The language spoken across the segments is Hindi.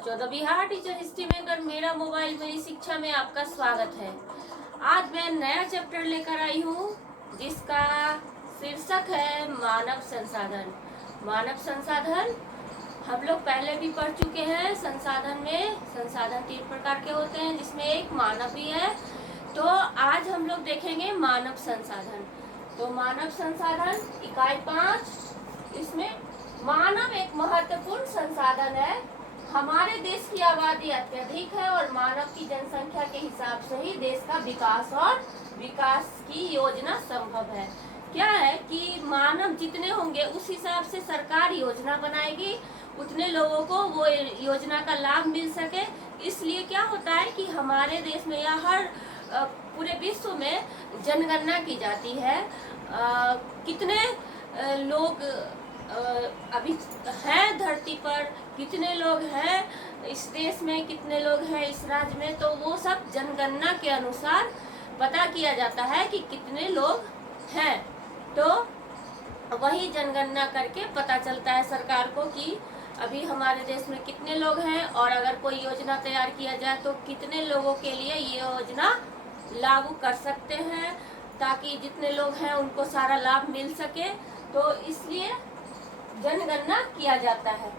14 बिहार टीचर हिस्ट्री में कर मेरा मोबाइल मेरी शिक्षा में आपका स्वागत है। आज मैं नया चैप्टर लेकर आई हूँ जिसका शीर्षक है मानव संसाधन। मानव संसाधन हम लोग पहले भी पढ़ चुके हैं। संसाधन में संसाधन 3 प्रकार के होते हैं जिसमें एक मानव भी है। तो आज हम लोग देखेंगे मानव संसाधन। तो मानव संसाधन इकाई 5, इसमें मानव एक महत्वपूर्ण संसाधन है। हमारे देश की आबादी अत्यधिक है और मानव की जनसंख्या के हिसाब से ही देश का विकास की योजना संभव है। क्या है कि मानव जितने होंगे उस हिसाब से सरकार योजना बनाएगी, उतने लोगों को वो योजना का लाभ मिल सके। इसलिए क्या होता है कि हमारे देश में या हर पूरे विश्व में जनगणना की जाती है। कितने लोग अभी हैं धरती पर, कितने लोग हैं इस देश में, कितने लोग हैं इस राज्य में, तो वो सब जनगणना के अनुसार पता किया जाता है कि कितने लोग हैं। तो वही जनगणना करके पता चलता है सरकार को कि अभी हमारे देश में कितने लोग हैं और अगर कोई योजना तैयार किया जाए तो कितने लोगों के लिए ये योजना लागू कर सकते हैं ताकि जितने लोग हैं उनको सारा लाभ मिल सके। तो इसलिए जनगणना किया जाता है।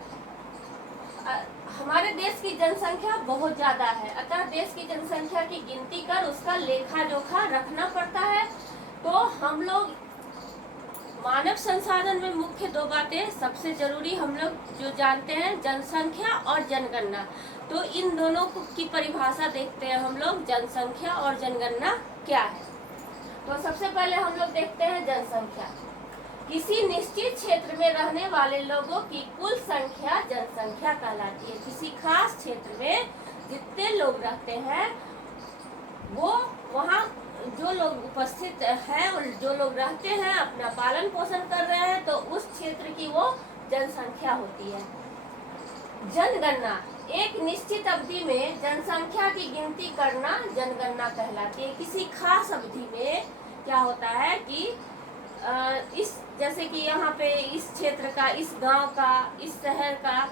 हमारे देश की जनसंख्या बहुत ज़्यादा है, अतः देश की जनसंख्या की गिनती कर उसका लेखा जोखा रखना पड़ता है। तो हम लोग मानव संसाधन में मुख्य 2 बातें सबसे जरूरी हम लोग जो जानते हैं, जनसंख्या और जनगणना। तो इन दोनों की परिभाषा देखते हैं हम लोग, जनसंख्या और जनगणना क्या है। तो सबसे पहले हम लोग देखते हैं जनसंख्या। किसी निश्चित क्षेत्र में रहने वाले लोगों की कुल संख्या जनसंख्या कहलाती है। किसी खास क्षेत्र में जितने लोग रहते हैं वो वहाँ जो लोग उपस्थित हैं और जो लोग रहते हैं, अपना पालन पोषण कर रहे हैं, तो उस क्षेत्र की वो जनसंख्या होती है। जनगणना एक निश्चित अवधि में जनसंख्या की गिनती करना जनगणना कहलाती है। किसी खास अवधि में क्या होता है कि इस जैसे कि यहाँ पे इस क्षेत्र का, इस गांव का, इस शहर का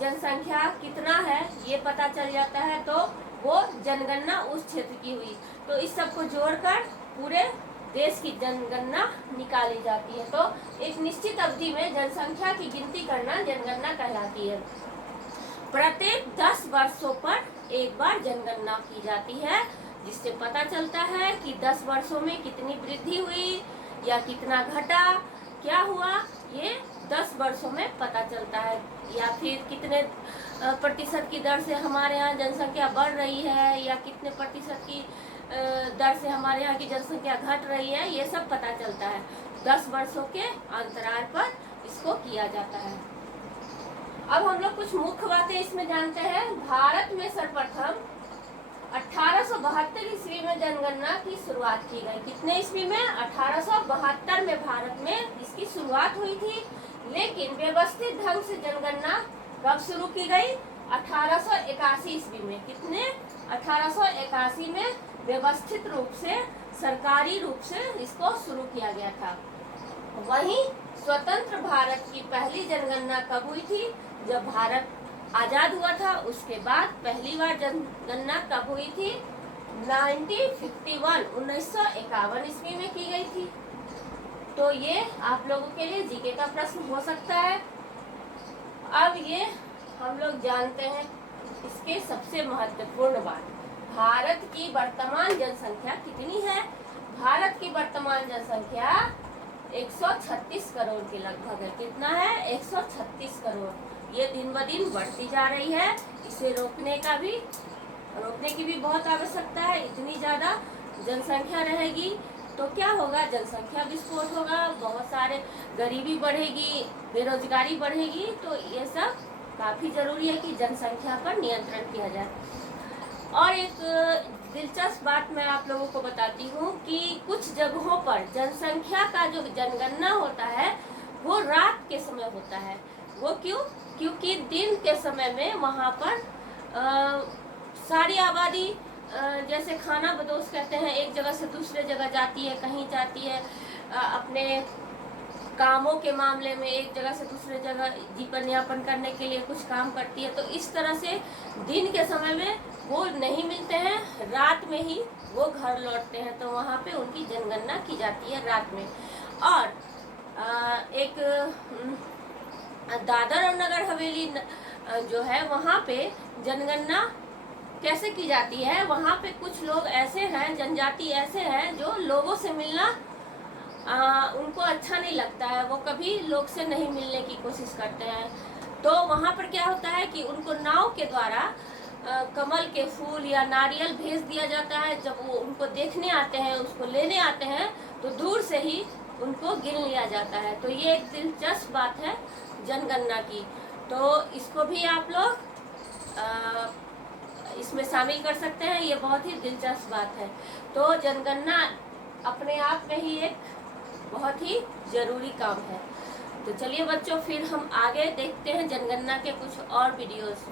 जनसंख्या कितना है ये पता चल जाता है, तो वो जनगणना उस क्षेत्र की हुई। तो इस सब को जोड़कर पूरे देश की जनगणना निकाली जाती है। तो एक निश्चित अवधि में जनसंख्या की गिनती करना जनगणना कहलाती है। प्रत्येक 10 वर्षों पर एक बार जनगणना की जाती है, जिससे पता चलता है कि 10 वर्षों में कितनी वृद्धि हुई या कितना घटा, क्या हुआ, ये 10 वर्षों में पता चलता है। या फिर कितने प्रतिशत की दर से हमारे यहाँ जनसंख्या बढ़ रही है या कितने प्रतिशत की दर से हमारे यहाँ की जनसंख्या घट रही है, ये सब पता चलता है। 10 वर्षों के अंतराल पर इसको किया जाता है। अब हम लोग कुछ मुख्य बातें इसमें जानते हैं। भारत में सर्वप्रथम 1872 ईस्वी में जनगणना की शुरुआत की गई। कितने ईस्वी में? 1872 में भारत में इसकी शुरुआत हुई थी। लेकिन व्यवस्थित ढंग से जनगणना कब शुरू की गई? 1881 ईस्वी में। कितने? 1881 में व्यवस्थित रूप से, सरकारी रूप से इसको शुरू किया गया था। वहीं स्वतंत्र भारत की पहली जनगणना कब हुई थी? जब भारत आजाद हुआ था, उसके बाद पहली बार जनगणना कब हुई थी? 1951 ईस्वी में की गई थी। तो ये आप लोगों के लिए जीके का प्रश्न हो सकता है। अब ये हम लोग जानते हैं इसके सबसे महत्वपूर्ण बात, भारत की वर्तमान जनसंख्या कितनी है? भारत की वर्तमान जनसंख्या 136 करोड़ के लगभग है। कितना है? 136 करोड़। ये दिन ब दिन बढ़ती जा रही है। इसे रोकने की भी बहुत आवश्यकता है। इतनी ज़्यादा जनसंख्या रहेगी तो क्या होगा? जनसंख्या विस्फोट होगा, बहुत सारे गरीबी बढ़ेगी, बेरोजगारी बढ़ेगी। तो ये सब काफ़ी ज़रूरी है कि जनसंख्या पर नियंत्रण किया जाए। और एक दिलचस्प बात मैं आप लोगों को बताती हूँ कि कुछ जगहों पर जनसंख्या का जो जनगणना होता है वो रात के समय होता है। वो क्यों? क्योंकि दिन के समय में वहाँ पर सारी आबादी जैसे खाना बदोश कहते हैं, एक जगह से दूसरे जगह जाती है, कहीं जाती है, अपने कामों के मामले में एक जगह से दूसरे जगह जीवन यापन करने के लिए कुछ काम करती है, तो इस तरह से दिन के समय में वो नहीं मिलते हैं, रात में ही वो घर लौटते हैं, तो वहाँ पे उनकी जनगणना की जाती है रात में। और एक दादर और नगर हवेली जो है वहाँ पे जनगणना कैसे की जाती है, वहाँ पे कुछ लोग ऐसे हैं, जनजाति ऐसे हैं जो लोगों से मिलना उनको अच्छा नहीं लगता है, वो कभी लोग से नहीं मिलने की कोशिश करते हैं। तो वहाँ पर क्या होता है कि उनको नाव के द्वारा कमल के फूल या नारियल भेज दिया जाता है। जब वो उनको देखने आते हैं, उसको लेने आते हैं, तो दूर से ही उनको गिन लिया जाता है। तो ये एक दिलचस्प बात है जनगणना की, तो इसको भी आप लोग इसमें शामिल कर सकते हैं। ये बहुत ही दिलचस्प बात है। तो जनगणना अपने आप में ही एक बहुत ही जरूरी काम है। तो चलिए बच्चों, फिर हम आगे देखते हैं जनगणना के कुछ और वीडियोस।